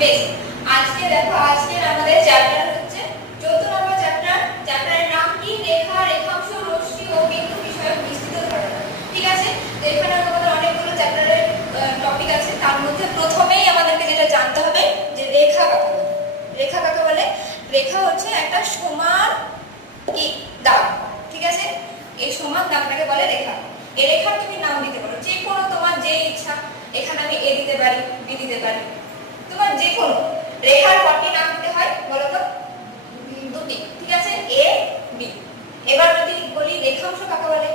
বেশ, আজকে দেখো আজকের আমাদের চ্যাপ্টার হচ্ছে 14 নম্বর চ্যাপ্টার। চ্যাপ্টারের নাম কি? রেখা, রেখাংশ, রশ্মি ও বিন্দু বিষয়ক বিস্তৃত ধারণা। ঠিক আছে, তো এখানে আমাদের অনেকগুলো চ্যাপ্টারের টপিক আছে। তার মধ্যে প্রথমেই আমাদেরকে যেটা জানতে হবে যে রেখা কাকে বলে। রেখা কাকে বলে? রেখা হচ্ছে একটা সমান কি দাগ। ঠিক আছে, এই সমান দাগটাকে বলে রেখা। এই রেখার তুমি নাম দিতে পারো, যে কোনো তোমার যে ইচ্ছা। এখানে আমি এ দিতে পারি, বি দিতে পারি, তোমার যে কোনো রেখার কয়টি নাম দিতে হয় বলো তো? দুটি। ঠিক আছে, এ বি। এবার যদি বলি রেখাংশ কাকে বলে,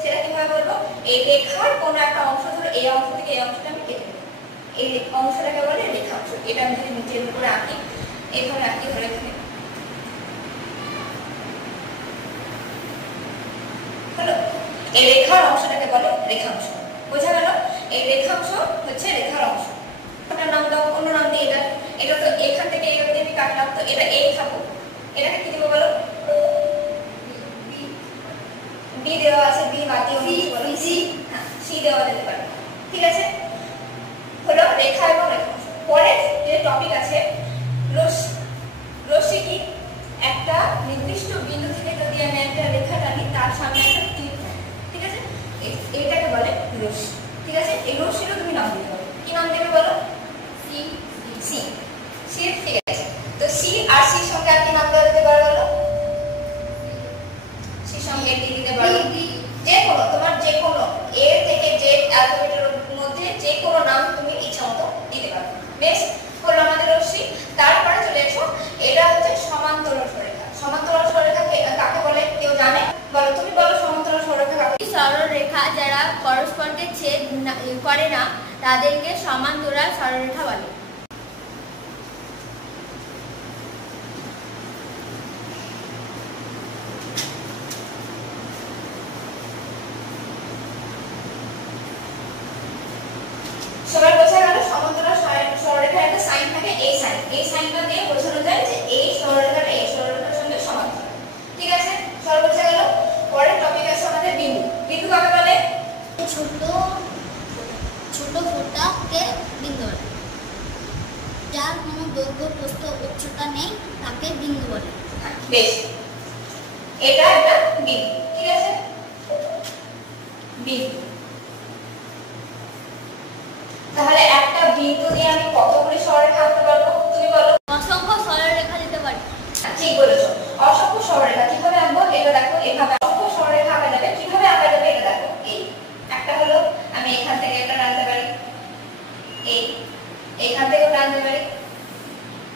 সেটা কিভাবে বলবো? এই রেখার কোন একটা অংশ, ধরো এই অংশ থেকে এই অংশটা আমি কেটে দেব, এই অংশটাকে বলে রেখাংশ। এটা আমি যদি নিচের উপরে আঁকি, এইভাবে আঁকি, ধরে এখানে হলো, এই রেখার অংশটাকে বলে রেখাংশ। বোঝা গেল? এই রেখাংশ হচ্ছে রেখার অংশ। এটা নাম দাও, অন্য নাম দিয়ে। এটা তো এখান থেকে এই অবধি আমি কাটলাম, তো এটা এই থাকো, এটাকে কি দেবো বলো? বি দেওয়া আছে, বি বাদ দিয়ে সি। হ্যাঁ, সি দেওয়া যেতে পারে। ঠিক আছে, হলো রেখা এবং রেখাংশ। পরে যে টপিক আছে রশ্মি। রশ্মি কি? একটা নির্দিষ্ট বিন্দু থেকে যদি আমি একটা রেখা টানি, তার সামনে একটা তীর থাকে। ঠিক আছে, এটাকে বলে রশ্মি। ঠিক আছে, এই রশ্মিরও তুমি নাম দিতে পারো। কি নাম দেবে বলো? সি। C, C. ঠিক আছে, তো সি আর সির সঙ্গে আর কি নাম দেওয়া যেতে পারে বলো? সির সঙ্গে ডি দিতে পারো। যে কোনো তোমার যে কোনো এ থেকে জেড অ্যালফাবেটের মধ্যে যে কোনো নাম তুমি ইচ্ছা মতো দিতে পারো। বেশ, হলো আমাদের রশ্মি। তারপরে চলে এসো, এটা হচ্ছে সমান্তরাল সরেখা। সমান্তরাল সরেখা কাকে বলে কেউ জানে? বলো, তুমি বলো সমান্তরাল সরেখা কাকে? সরলরেখা যারা পরস্পরকে ছেদ করে না তাদেরকে সমান্তরাল সরলরেখা বলে। সবাই বোঝা গেল? সমান্তরাল সরলরেখার একটা সাইন থাকে, এই সাইন। এই সাইনটা দিয়ে বোঝানো যায় যে এই সরলরেখাটা এই সরলরেখার সঙ্গে সমান্তরাল। ঠিক আছে, সব বোঝা গেল? পরের টপিক আছে আমাদের বিন্দু। বিন্দু কাকে বলে? ছোট ছোট ফোঁটাকে বিন্দু বলে। যার কোনো দৈর্ঘ্য, প্রস্থ, উচ্চতা নেই তাকে বিন্দু বলে। বেশ, এটা একটা বিন্দু। ঠিক আছে, বিন্দু। তাহলে একটা বিন্দু দিয়ে আমি কতগুলি সরলরেখা আঁকতে পারবো তুমি বলো? অসংখ্য সরলরেখা দিতে পারি। ঠিক বলেছো, অসংখ্য সরলরেখা। কিভাবে আঁকবো? এটা দেখো, এভাবে অসংখ্য সরলরেখা আঁকা যাবে। কিভাবে আঁকা যাবে এটা দেখো। এই একটা হলো, আমি এখান থেকে একটা টানতে পারি, এই এখান থেকেও টানতে পারি।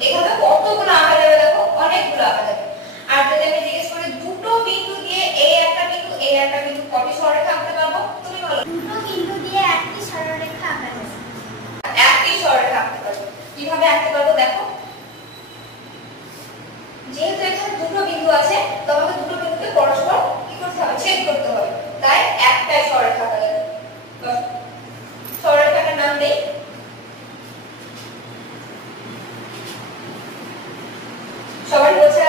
এভাবে কতগুলো আঁকা যাবে দেখো, অনেকগুলো আঁকা যাবে। আর যদি আমি জিজ্ঞেস করি দুটো বিন্দু দিয়ে এই একটা বিন্দু এই একটা বিন্দু কত সরলরেখা আঁকতে পারবো তুমি বলো? দুটো বিন্দু দিয়ে একটি সরলরেখা আঁকা যাবে। একটি সরলরেখা আঁকতে পারবো। কিভাবে আঁকতে পারবো দেখো, যেহেতু এখানে দুটো বিন্দু আছে, তোমাকে দুটো বিন্দুকে পরস্পর কি করতে হবে? ছেদ করতে হবে। তাই একটাই সরলরেখা আঁকা যাবে। সরলরেখাটার নাম দেই সবাই বোঝা